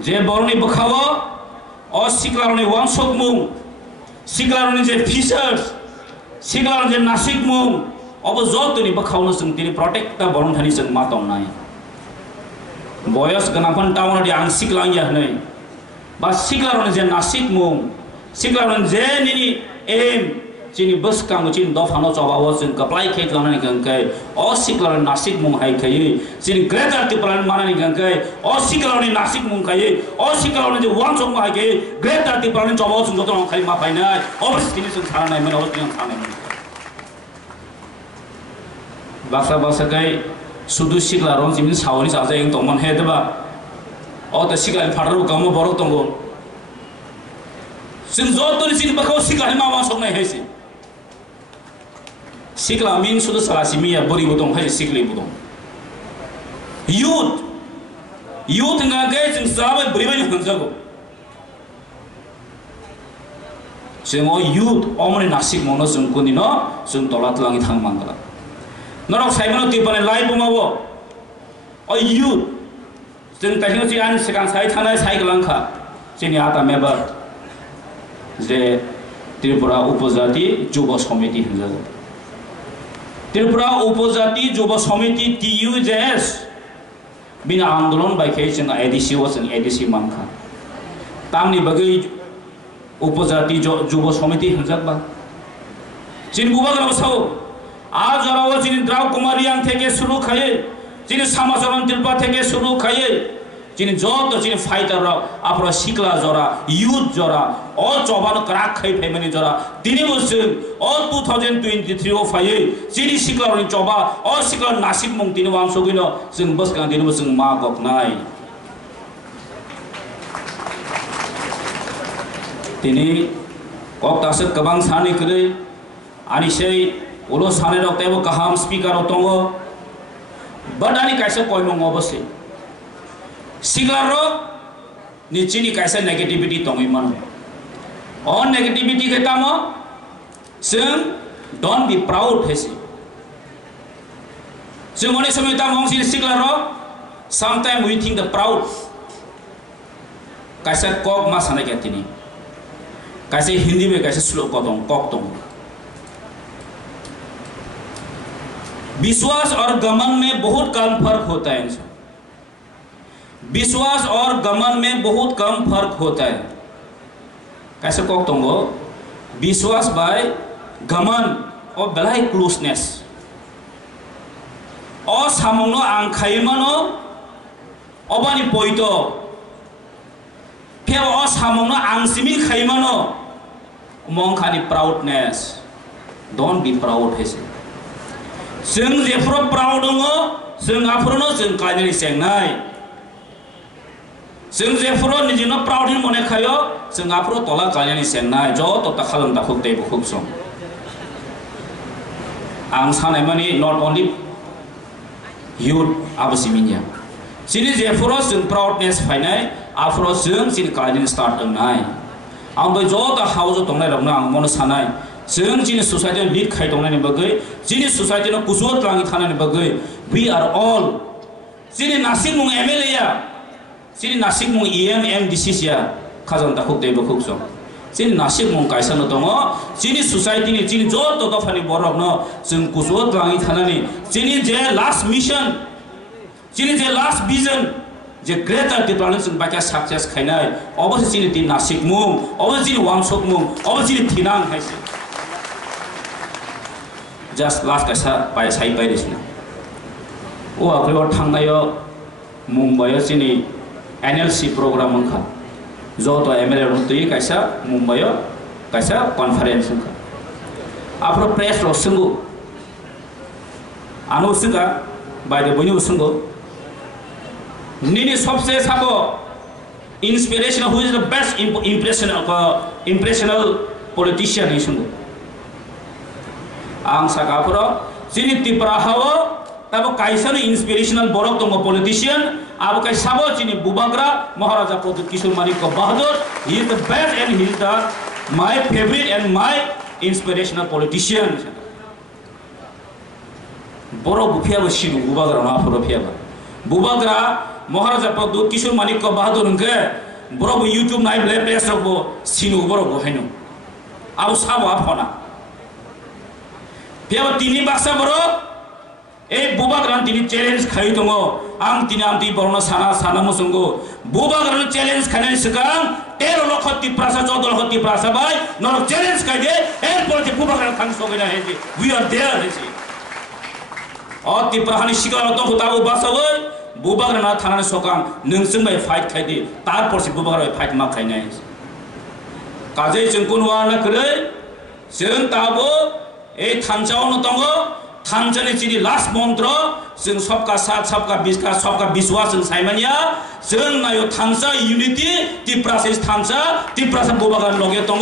जे बरनि बखाव अ सिक्लारनि वांसक मुं सिक्लारनि जे फीचर्स सिक्लारनि जे नासिक मुं अब जतनि बखावनो जों तिनि प्रोटेक्टा बरन थानि जों मा दंनाय बयस गनाफन टाउन आं सिक्लां या हनै बा सिक्लारनि जे नासिक मुं सिक्लारनि जे निनि एम जिनि बसकांग जिन दफानो जवाबो जों कप्लाइ खेत लानानै गंकै अ सिक्लारनि नासिक मुं हाय खयै जिन ग्रेटर टिप्लान मानानि गंकै अ सिक्लारनि नासिक मुं खयै अ सिक्लारनि जे वांसक मुं हाय खयै ग्रेटर टिप्लान जवाबो जों जतन खाय मा फायनाय अबस्थिनि जों सानाय मन अबस्थिनि सानाय मन बासा बासाकै सुदु सिक्लारन जिमिन सावनि साजे एं तमन हेदबा अ त सिक्लारनि फादर गम बरो तंगो जों जतनि जिन बखाव सिक्लारनि मा वांसक नाय हेसि सिक्ला मीन सुदु सलासिमिया बोरी बुदों है सिक्ली बुदों यूथ ना गए जों जाबाय बोरैबायदि होनजागौ जों यूथ अमरे नासिक मनो जों कुनिनो जों तलात लांgi थांमांगला नरक साइमनो तिपने लाइफ बुमावो अ यूथ जों ताहिनो जि आन सिगां साइ थानाय साइगलांखा जोंनि आटा मेम्बार जे त्रिपुरा उपजाति युवा समिति होनजागौ त्रिपुरा उपजाति युवा समिति TUJS बिना आंदोलन बायखे जों एडीसी वो जों एडीसी मानखा तामनि बगै उपजाति युवा समिति होनजाबा जिन गुबाग्राव साव आज जराव जिन द्राव कुमारियां थेके शुरू खाये जिन समाजरन तिलपा थेके शुरू खाये जिन जत जिन फाइटर आपरा सिक्ला जरा यूथ जरा अ चबानो क्राक खाइ फेमनि जरा दिनै बोसोर अ 2023 ओ फायै जिनि सिक्लारनि चबा अ सिक्ला नासिक मुं दिनै वांसगिनो जों बसका दिनै बोसोर मा गकनाय दिनै कक्तासे गोबां सानै खरै आनिसै उलो सानै रक्तेबो गाहाम स्पिकार दङ बडानि काइसे कयमंग अबसे सिक्लारो निचिनि काइसे नेगेटिविटी दङैमोन अ नेगेटिविटी केतामो जों डोंट बी प्राउड हेसि जों अनेक समय तामो सिनि सिक्लारो sometime we think the proud काइसे कक मा सानै केतिनि काइसे हिंदी में काइसे श्लोक दं कक दं विश्वास और गमन में बहुत कम फर्क होता है विश्वास और गमन में बहुत कम फर्क होता है कैसे कहते हो विश्वास बाय गमन और बेलाई क्लोजनेस और सामनो आंखाइमानो अबानी पोइतो फेव और सामनो आंसिमी खाइमानो मंखानी प्राउडनेस डोंट बी प्राउड है जों जेफ्रो प्राउड दङ जों आफोरनो जों काजनि सेंनाय जों जेफ्रो निजिनो प्राउड हि मने खायो जों आफोर तला काजनि सेंनाय ज तता खालाम दाखुक दे बुखुक सम आं सानाय माने नट ओनलि यूथ आबसिमिनिया जिनि जेफ्रो जों प्राउडनेस फायनाय आफोर जों जिनि काजनि स्टार्ट दंनाय आं बै ज ता हाउस दंनाय रंना आं मनो सानाय जों जिनि सोसाइटी लीड खायदंनायनि बगै जिनि सोसाइटीनो कुजोत लांगि थानायनि बगै वी आर ऑल जिनि नासिक मुं एमएलए या जिनि नासिक मुं EM MDC या खाजन दाखुक दे बखुक सम जिनि नासिक मुं कायसानो दङ जिनि सोसाइटीनि जिनि जत दफानि बरकनो जों कुजोत लांगि थानायनि जिनि जे लास्ट मिशन जिनि जे लास्ट विजन जे ग्रेटर टिप्लान जों बाक्या सक्सेस खायनाय अबसे जिनि ति नासिक मुं अबसे जिनि वांसक मुं अबसे जिनि थिनां हायसे just last kasa pai sai pai disna o akriwa thangnayo Mumbai sini NLC program angkha jo to MLA rutui kaisa Mumbai kaisa conference angkha apro press ro sungu anu singa by the buni sungu nini sabse sabo inspiration who is the best impressional politician ni sungu आं साकाफोरो जिनि तिप्रा हावो तब काइसानो inspirational बरक दङ politician अब काइसाबो जिनि बुबाग्रा Maharaja Pradeep Kishore Manik Bahadur he is the best and he is the my favourite and my inspirational politician बरो बुफियाबो सिनु बुबाग्रा नाफोरो फियाबो बुबाग्रा महाराजा प्रद्युत किशोर मानिक बाहादुर उनके बरबो यूट्यूब नाइब्ले प्रेस रखबो सिनु बरबो हैनो आउ साबो आफना बेयाव तिनि बाक्सा बरो ए बुबाग्रान तिनि चैलेंज खाइ दङ आं तिनि आमति बरना साना मुसंगो बुबाग्रान चैलेंज खानाय सिगां 13 लक्ष तिप्रासा 14 लक्ष तिप्रासा बाय नर चैलेंज खाइदे एरपर जे बुबाग्रान खान सगैना हेजे वी आर देयर हेजे अ तिप्राहानि सिगां दं हुताबो बासावै बुबाग्राना थानानै सगां नोंजों बाय फाइट खाइदे तारपर से बुबाग्रा फाइट मा खाइनाय काजे जोंखौ नुवाना करै जों ताबो ए थानसावनो दङ थानसानि जिनि लास्ट मन्त्र जों सबका साथ सबका विश्वास जों साइमानिया जों नायो थानसा यूनिटी तिप्रासिस थानसा तिप्रासा बुबाग्रान लगे दङ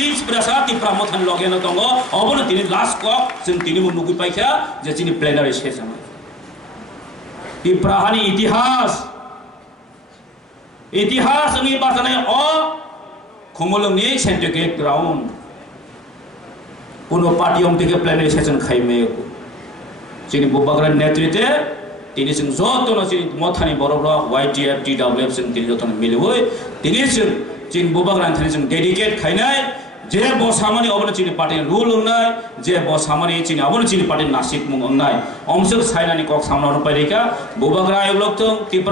तिप्रा मथान लगे न दङ अबनो तिनि लास्ट कक जों तिनि मुनुगु पाइखा जे जिनि प्लेनारि सेसन तिप्राहानि इतिहास नि बाथानाय अ खुमलंनि सेन्टिग्रेड ग्राउंड कोनो पार्टी हमते प्लेनारि सेसन खाइमे जोंनि बुबाग्रान नेतृत्व दिनै जों जतन जों मथानि बर'ब्ला YTF TWF जों दिनै जतन मिलौवै दिनै जों बुबाग्रान थानि जों डेडिकेट खाइनाय जे बसामानि अबनो जोंनि पार्टी रुल होनाय जे बसामानि जोंनि अबनो जोंनि पार्टी नासिक मुं होनाय अमसो साइनानि कक सामना रुपायरेखा बुबाग्रा एवलक्थ तिप्रा